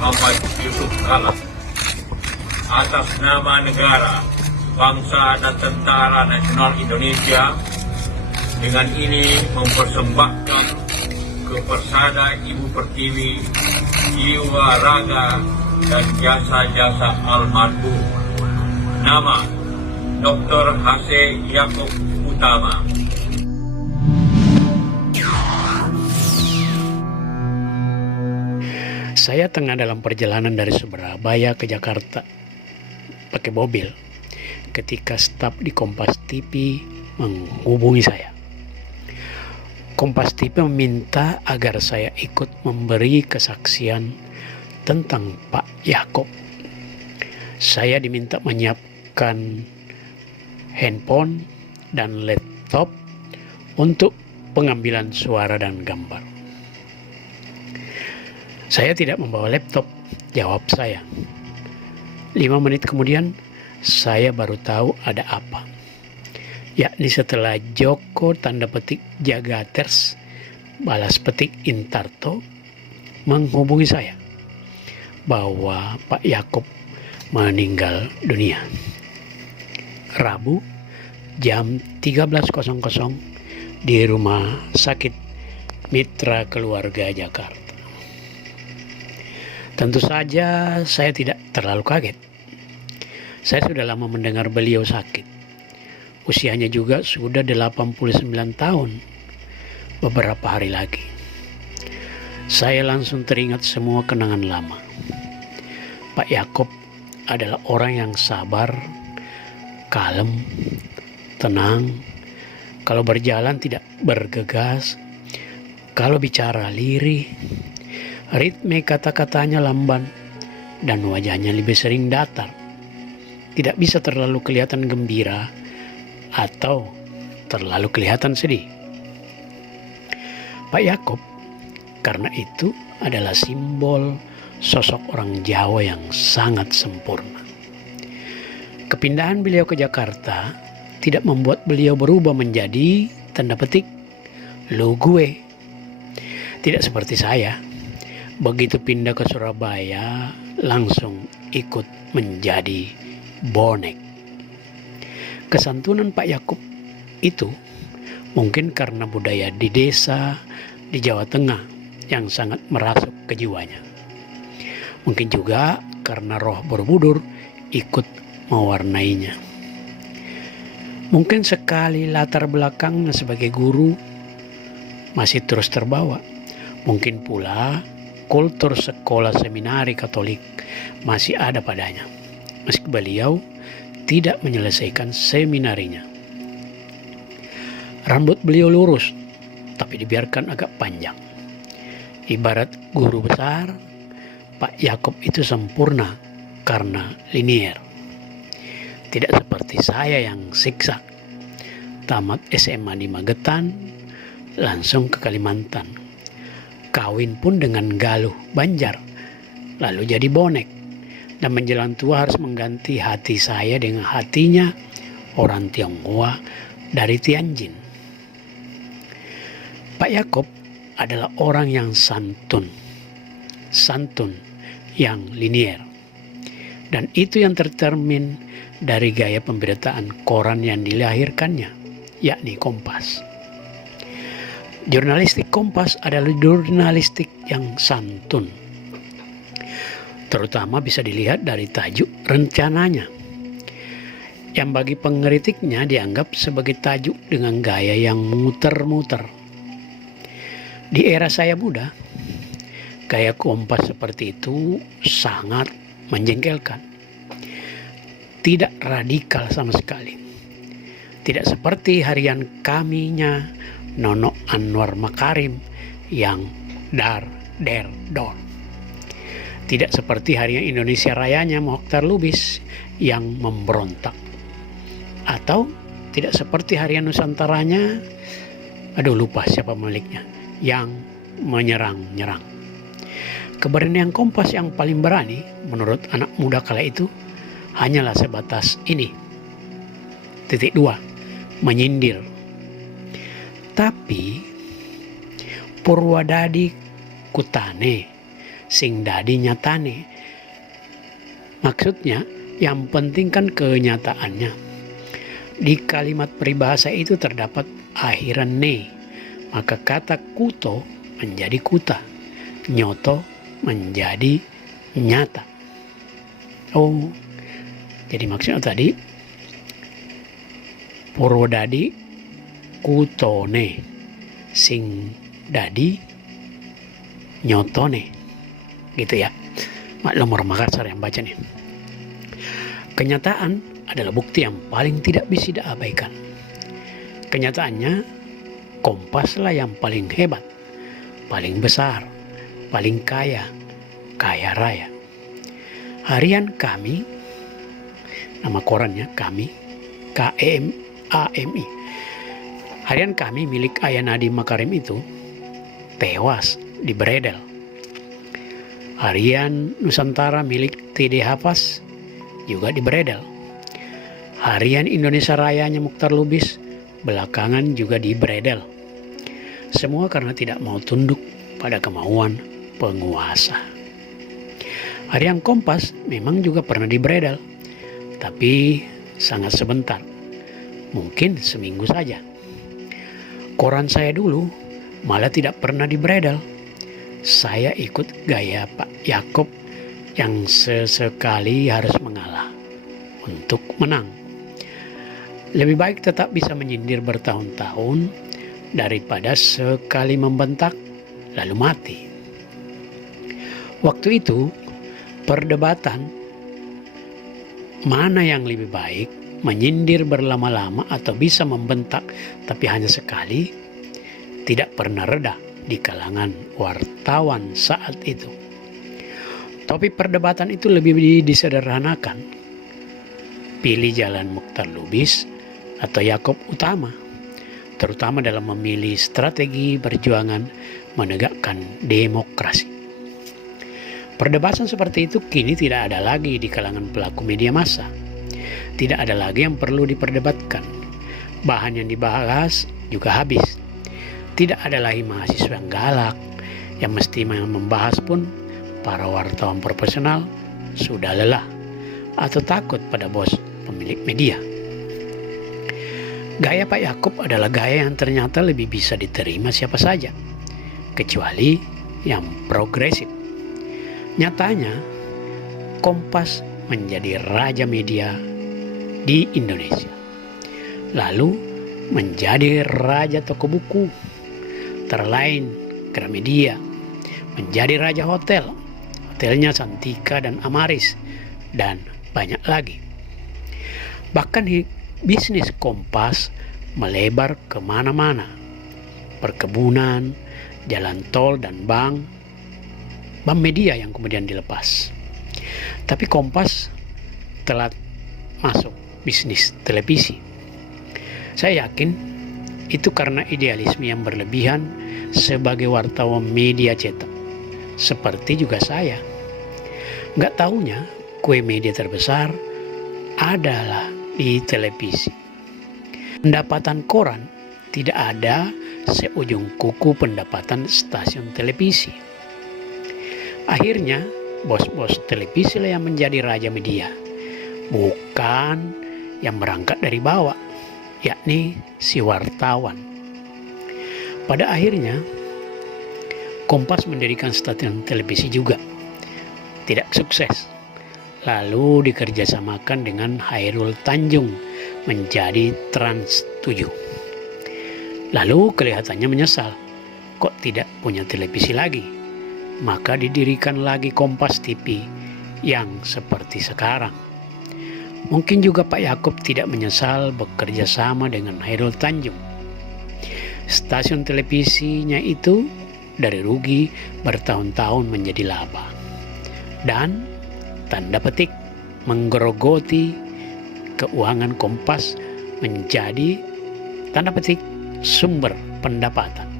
Muhammad Yusuf Kala atas nama negara, bangsa dan Tentara Nasional Indonesia dengan ini mempersembahkan kepada Ibu Pertiwi jiwa, raga, dan jasa-jasa almarhum. Nama Dr. H.C. Yaakob Utama. Saya tengah dalam perjalanan dari Surabaya ke Jakarta pakai mobil ketika staf di Kompas TV menghubungi saya. Kompas TV meminta agar saya ikut memberi kesaksian tentang Pak Yaakob. Saya diminta menyiapkan handphone dan laptop untuk pengambilan suara dan gambar. Saya tidak membawa laptop, jawab saya. 5 menit kemudian, saya baru tahu ada apa. Yakni setelah Joko tanda petik Jagaters balas petik Intarto menghubungi saya bahwa Pak Yaakob meninggal dunia. Rabu jam 13.00 di Rumah Sakit Mitra Keluarga Jakarta. Tentu saja saya tidak terlalu kaget. Saya sudah lama mendengar beliau sakit. Usianya juga sudah 89 tahun. Beberapa hari lagi. Saya langsung teringat semua kenangan lama. Pak Yaakob adalah orang yang sabar, kalem, tenang. Kalau berjalan tidak bergegas. Kalau bicara lirih. Ritme kata-katanya lamban dan wajahnya lebih sering datar. Tidak bisa terlalu kelihatan gembira atau terlalu kelihatan sedih. Pak Yaakob karena itu adalah simbol sosok orang Jawa yang sangat sempurna. Kepindahan beliau ke Jakarta tidak membuat beliau berubah menjadi tanda petik lu gue. Tidak seperti saya. Begitu pindah ke Surabaya, langsung ikut menjadi bonek. Kesantunan Pak Yaakob itu mungkin karena budaya di desa di Jawa Tengah yang sangat merasuk ke jiwanya. Mungkin juga karena roh Borobudur ikut mewarnainya. Mungkin sekali latar belakangnya sebagai guru masih terus terbawa. Mungkin pula kultur sekolah seminari Katolik masih ada padanya, meski beliau tidak menyelesaikan seminarinya. Rambut beliau lurus, tapi dibiarkan agak panjang. Ibarat guru besar, Pak Yaakob itu sempurna karena linier. Tidak seperti saya yang siksa. Tamat SMA di Magetan, langsung ke Kalimantan. Kawin pun dengan Galuh Banjar, lalu jadi bonek, dan menjelang tua harus mengganti hati saya dengan hatinya orang Tionghoa dari Tianjin. Pak Yaakob adalah orang yang santun yang linier, dan itu yang tercermin dari gaya pemberitaan koran yang dilahirkannya, yakni Kompas. Jurnalistik Kompas adalah jurnalistik yang santun. Terutama bisa dilihat dari tajuk rencananya. Yang bagi pengkritiknya dianggap sebagai tajuk dengan gaya yang muter-muter. Di era saya muda, gaya Kompas seperti itu sangat menjengkelkan. Tidak radikal sama sekali. Tidak seperti harian kaminya Nono Anwar Makarim yang dar der dor. Tidak seperti harian Indonesia Rayanya Mokhtar Lubis yang memberontak. Atau tidak seperti harian Nusantaranya, lupa siapa miliknya, yang menyerang-nyerang. Keberanian Kompas yang paling berani menurut anak muda kala itu hanyalah sebatas ini. 2. Menyindir. Tapi Purwadadi Kutane sing dadi nyatane. Maksudnya, yang penting kan kenyataannya. Di kalimat peribahasa itu terdapat akhiran ne, maka kata kuto menjadi kuta, nyoto menjadi nyata. Oh, jadi maksudnya tadi Purwodadi kutone, sing dadi nyotone, gitu ya. Maklum orang Makassar yang baca nih. Kenyataan adalah bukti yang paling tidak bisa diabaikan. Kenyataannya, Kompaslah yang paling hebat, paling besar, paling kaya raya. Harian kami, nama korannya kami, KMAMI. Harian kami milik Ayah Nadiem Makarim itu tewas di Bredel. Harian Nusantara milik TD Hafaz juga di Bredel. Harian Indonesia Rayanya Mukhtar Lubis belakangan juga di Bredel. Semua karena tidak mau tunduk pada kemauan penguasa. Harian Kompas memang juga pernah di Bredel, tapi sangat sebentar. Mungkin seminggu saja. Koran saya dulu malah tidak pernah di Bredel. Saya ikut gaya Pak Yaakob yang sesekali harus mengalah untuk menang. Lebih baik tetap bisa menyindir bertahun-tahun daripada sekali membentak lalu mati. Waktu itu perdebatan mana yang lebih baik, menyindir berlama-lama atau bisa membentak tapi hanya sekali, tidak pernah reda di kalangan wartawan saat itu. Topik perdebatan itu lebih disederhanakan. Pilih jalan Mukhtar Lubis atau Yaakob Utama, terutama dalam memilih strategi perjuangan menegakkan demokrasi. Perdebatan seperti itu kini tidak ada lagi di kalangan pelaku media massa. Tidak ada lagi yang perlu diperdebatkan. Bahan yang dibahas juga habis. Tidak ada lagi mahasiswa yang galak, yang mesti membahas pun para wartawan profesional sudah lelah atau takut pada bos pemilik media. Gaya Pak Yaakob adalah gaya yang ternyata lebih bisa diterima siapa saja, kecuali yang progresif. Nyatanya, Kompas menjadi raja media di Indonesia. Lalu menjadi raja toko buku, terlain Gramedia, menjadi raja hotel, hotelnya Santika dan Amaris, dan banyak lagi. Bahkan bisnis Kompas melebar kemana-mana. Perkebunan, jalan tol, dan bank media yang kemudian dilepas. Tapi Kompas telah masuk bisnis televisi. Saya yakin itu karena idealisme yang berlebihan sebagai wartawan media cetak. Seperti juga saya. Nggak taunya kue media terbesar adalah di televisi. Pendapatan koran tidak ada seujung kuku pendapatan stasiun televisi. Akhirnya bos-bos televisi lah yang menjadi raja media, bukan yang berangkat dari bawah, yakni si wartawan. Pada akhirnya Kompas mendirikan stasiun televisi juga, tidak sukses. Lalu dikerjasamakan dengan Hairul Tanjung menjadi Trans 7. Lalu kelihatannya menyesal, kok tidak punya televisi lagi. Maka didirikan lagi Kompas TV yang seperti sekarang. Mungkin juga Pak Yaakob tidak menyesal bekerja sama dengan Hairul Tanjung. Stasiun televisinya itu dari rugi bertahun-tahun menjadi laba. Dan tanda petik menggerogoti keuangan Kompas menjadi tanda petik sumber pendapatan.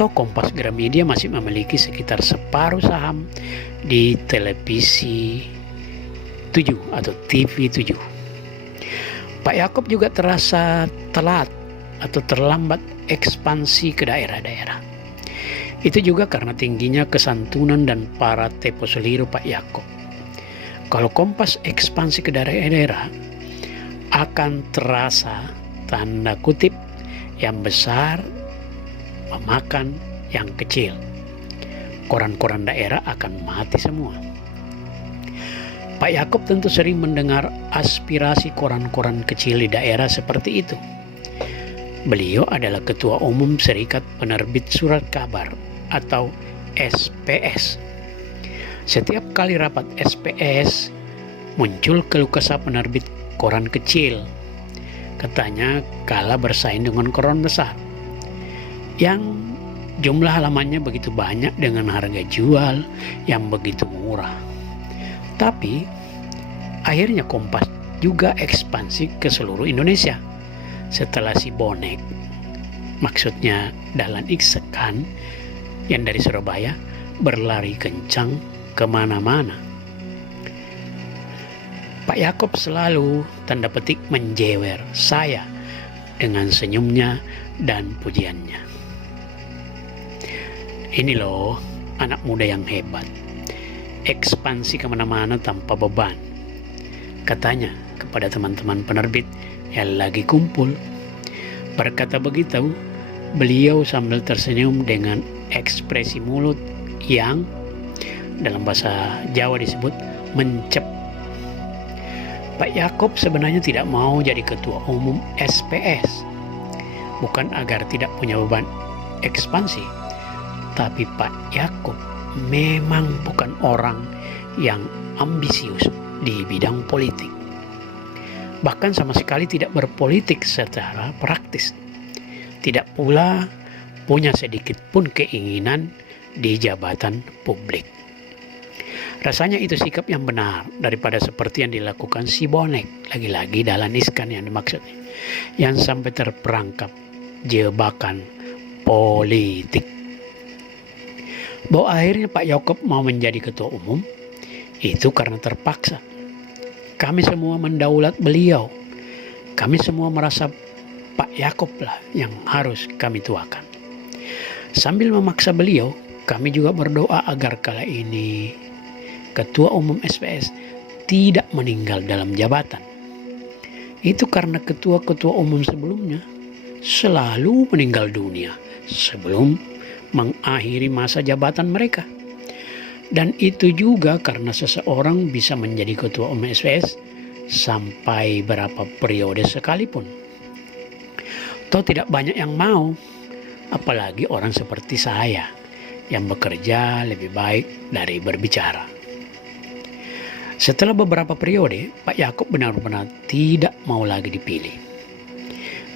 Toh Kompas Gramedia masih memiliki sekitar separuh saham di televisi 7 atau TV 7. Pak Yaakob juga terasa telat atau terlambat ekspansi ke daerah-daerah. Itu juga karena tingginya kesantunan dan para tepo seliru Pak Yakob. Kalau Kompas ekspansi ke daerah-daerah, akan terasa tanda kutip yang besar memakan yang kecil. Koran-koran daerah akan mati semua. Pak Yakob tentu sering mendengar aspirasi koran-koran kecil di daerah seperti itu. Beliau adalah Ketua Umum Serikat Penerbit Surat Kabar atau SPS. Setiap kali rapat SPS, muncul keluh kesah penerbit koran kecil. Katanya kalah bersaing dengan koran besar yang jumlah halamannya begitu banyak dengan harga jual yang begitu murah. Tapi akhirnya Kompas juga ekspansi ke seluruh Indonesia setelah si bonek, maksudnya Dahlan Iskan yang dari Surabaya, berlari kencang kemana-mana. Pak Yakob selalu tanda petik menjewer saya dengan senyumnya dan pujiannya. Ini loh anak muda yang hebat, ekspansi kemana-mana tanpa beban, katanya kepada teman-teman penerbit yang lagi kumpul. Berkata begitu, beliau sambil tersenyum dengan ekspresi mulut yang dalam bahasa Jawa disebut mencep. Pak Yakob sebenarnya tidak mau jadi ketua umum SPS, bukan agar tidak punya beban ekspansi, tapi Pak Yakob memang bukan orang yang ambisius di bidang politik, bahkan sama sekali tidak berpolitik secara praktis, tidak pula punya sedikit pun keinginan di jabatan publik. Rasanya itu sikap yang benar daripada seperti yang dilakukan si bonek, lagi-lagi Dahlan Iskan yang dimaksud, yang sampai terperangkap jebakan politik. Bahwa akhirnya Pak Yakob mau menjadi ketua umum itu karena terpaksa. Kami semua mendaulat beliau. Kami semua merasa Pak Yakob lah yang harus kami tuakan. Sambil memaksa beliau, kami juga berdoa agar kala ini Ketua Umum SPS tidak meninggal dalam jabatan. Itu karena ketua-ketua umum sebelumnya selalu meninggal dunia sebelum mengakhiri masa jabatan mereka. Dan itu juga karena seseorang bisa menjadi ketua umum SPS sampai berapa periode sekalipun. Toh tidak banyak yang mau, apalagi orang seperti saya yang bekerja lebih baik dari berbicara. Setelah beberapa periode, Pak Yakob benar-benar tidak mau lagi dipilih.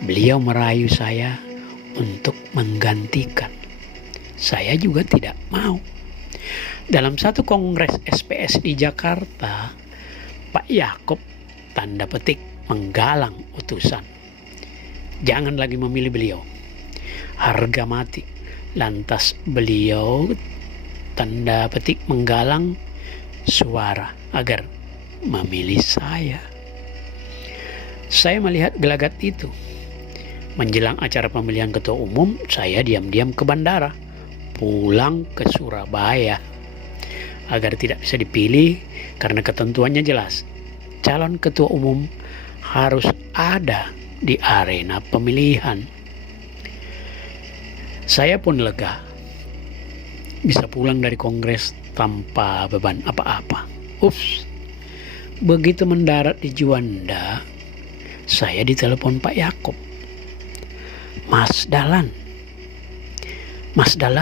Beliau merayu saya untuk menggantikan. Saya juga tidak mau. Dalam satu kongres SPS di Jakarta, Pak Yakob tanda petik menggalang utusan. Jangan lagi memilih beliau. Harga mati. Lantas beliau tanda petik menggalang suara agar memilih saya. Saya melihat gelagat itu. Menjelang acara pemilihan ketua umum, saya diam-diam ke bandara, pulang ke Surabaya agar tidak bisa dipilih karena ketentuannya jelas. Calon ketua umum harus ada di arena pemilihan. Saya pun lega bisa pulang dari kongres tanpa beban apa-apa. Ups, begitu mendarat di Juanda, saya ditelepon Pak Yakob. Mas Dahlan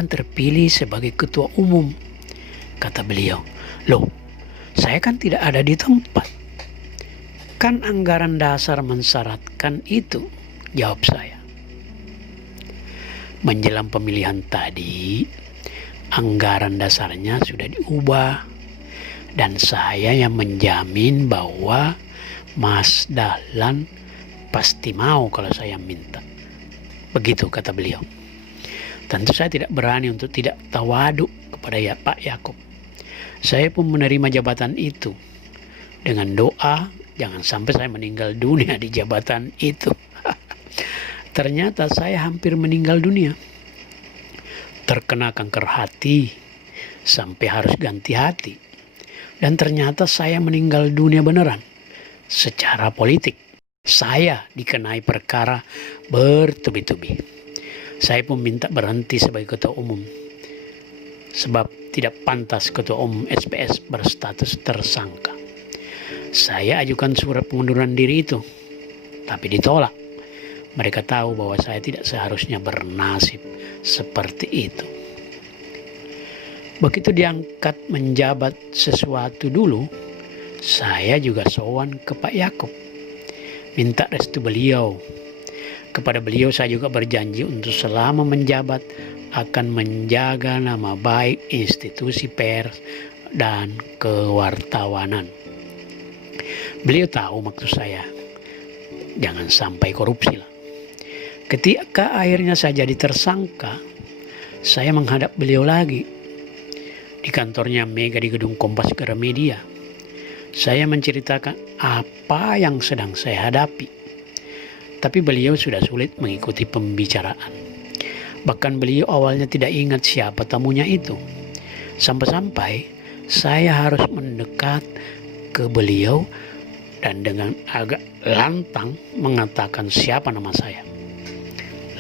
terpilih sebagai ketua umum, kata beliau. Loh, saya kan tidak ada di tempat. Kan anggaran dasar mensyaratkan itu, jawab saya. Menjelang pemilihan tadi, anggaran dasarnya sudah diubah. Dan saya yang menjamin bahwa Mas Dahlan pasti mau kalau saya minta. Begitu kata beliau. Tentu saya tidak berani untuk tidak tawaduk kepada Pak Yakob. Saya pun menerima jabatan itu dengan doa jangan sampai saya meninggal dunia di jabatan itu. Ternyata saya hampir meninggal dunia. terkena kanker hati sampai harus ganti hati. Dan ternyata saya meninggal dunia beneran. Secara politik, saya dikenai perkara bertubi-tubi. Saya pun minta berhenti sebagai ketua umum. Sebab tidak pantas ketua umum SPS berstatus tersangka. Saya ajukan surat pengunduran diri itu, tapi ditolak. Mereka tahu bahwa saya tidak seharusnya bernasib seperti itu. Begitu diangkat menjabat sesuatu dulu, saya juga sowan ke Pak Yaakob, minta restu beliau. Kepada beliau saya juga berjanji untuk selama menjabat akan menjaga nama baik institusi pers dan kewartawanan. Beliau tahu maksud saya, jangan sampai korupsi lah. Ketika akhirnya saya jadi tersangka, saya menghadap beliau lagi di kantornya Mega di Gedung Kompas Gramedia. Saya menceritakan apa yang sedang saya hadapi. Tapi beliau sudah sulit mengikuti pembicaraan. Bahkan beliau awalnya tidak ingat siapa tamunya itu. Sampai-sampai saya harus mendekat ke beliau dan dengan agak lantang mengatakan siapa nama saya.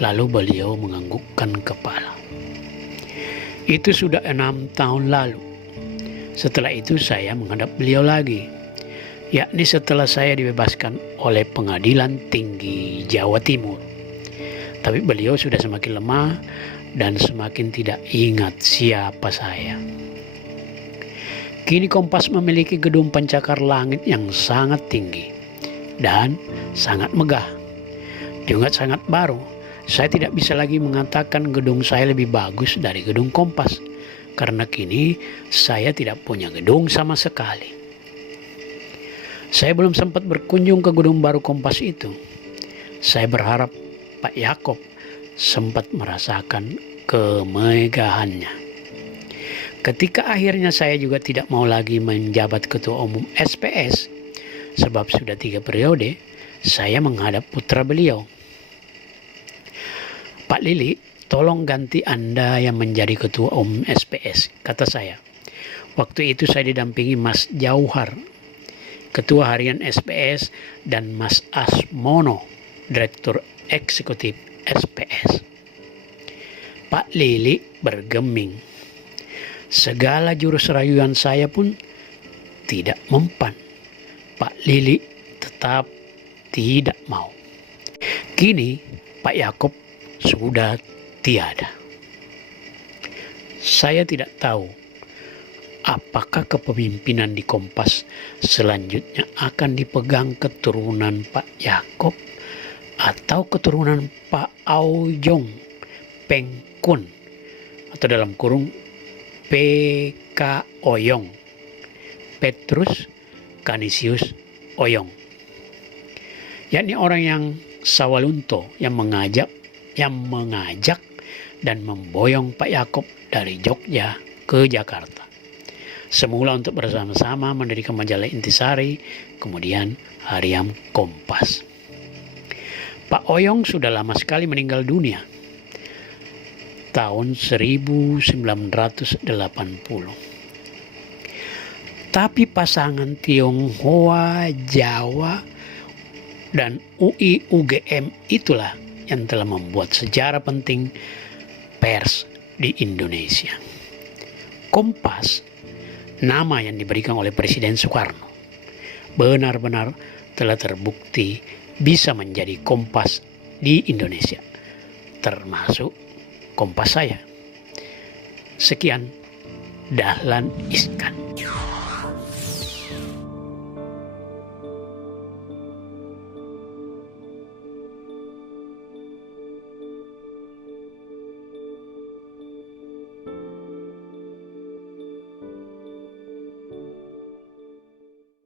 Lalu beliau menganggukkan kepala. Itu sudah 6 tahun lalu. Setelah itu saya menghadap beliau lagi, yakni setelah saya dibebaskan oleh Pengadilan Tinggi Jawa Timur. Tapi beliau sudah semakin lemah dan semakin tidak ingat siapa saya. Kini Kompas memiliki gedung pencakar langit yang sangat tinggi dan sangat megah. Juga sangat baru. Saya tidak bisa lagi mengatakan gedung saya lebih bagus dari gedung Kompas, karena kini saya tidak punya gedung sama sekali. Saya belum sempat berkunjung ke gedung baru Kompas itu. Saya berharap Pak Yaakob sempat merasakan kemegahannya. Ketika akhirnya saya juga tidak mau lagi menjabat ketua umum SPS, sebab sudah 3 periode, saya menghadap putra beliau. Pak Lili, tolong ganti Anda yang menjadi ketua umum SPS, kata saya. Waktu itu saya didampingi Mas Jauhar, ketua harian SPS, dan Mas Asmono, direktur eksekutif SPS. Pak Lili bergeming. Segala jurus rayuan saya pun tidak mempan. Pak Lili tetap tidak mau. Kini Pak Yaakob sudah tiada. Saya tidak tahu apakah kepemimpinan di Kompas selanjutnya akan dipegang keturunan Pak Yaakob atau keturunan Pak Aujong Peng Kun, atau dalam kurung PK Oyong, Petrus Canisius Oyong, yakni orang yang sawalunto yang mengajak dan memboyong Pak Yaakob dari Jogja ke Jakarta. Semula untuk bersama-sama mendirikan majalah Intisari, kemudian harian Kompas. Pak Oyong sudah lama sekali meninggal dunia, tahun 1980. Tapi pasangan Tionghoa, Jawa, dan UI UGM itulah yang telah membuat sejarah penting pers di Indonesia. Kompas, nama yang diberikan oleh Presiden Soekarno, benar-benar telah terbukti bisa menjadi kompas di Indonesia, termasuk Kompas saya. Sekian, Dahlan Iskan.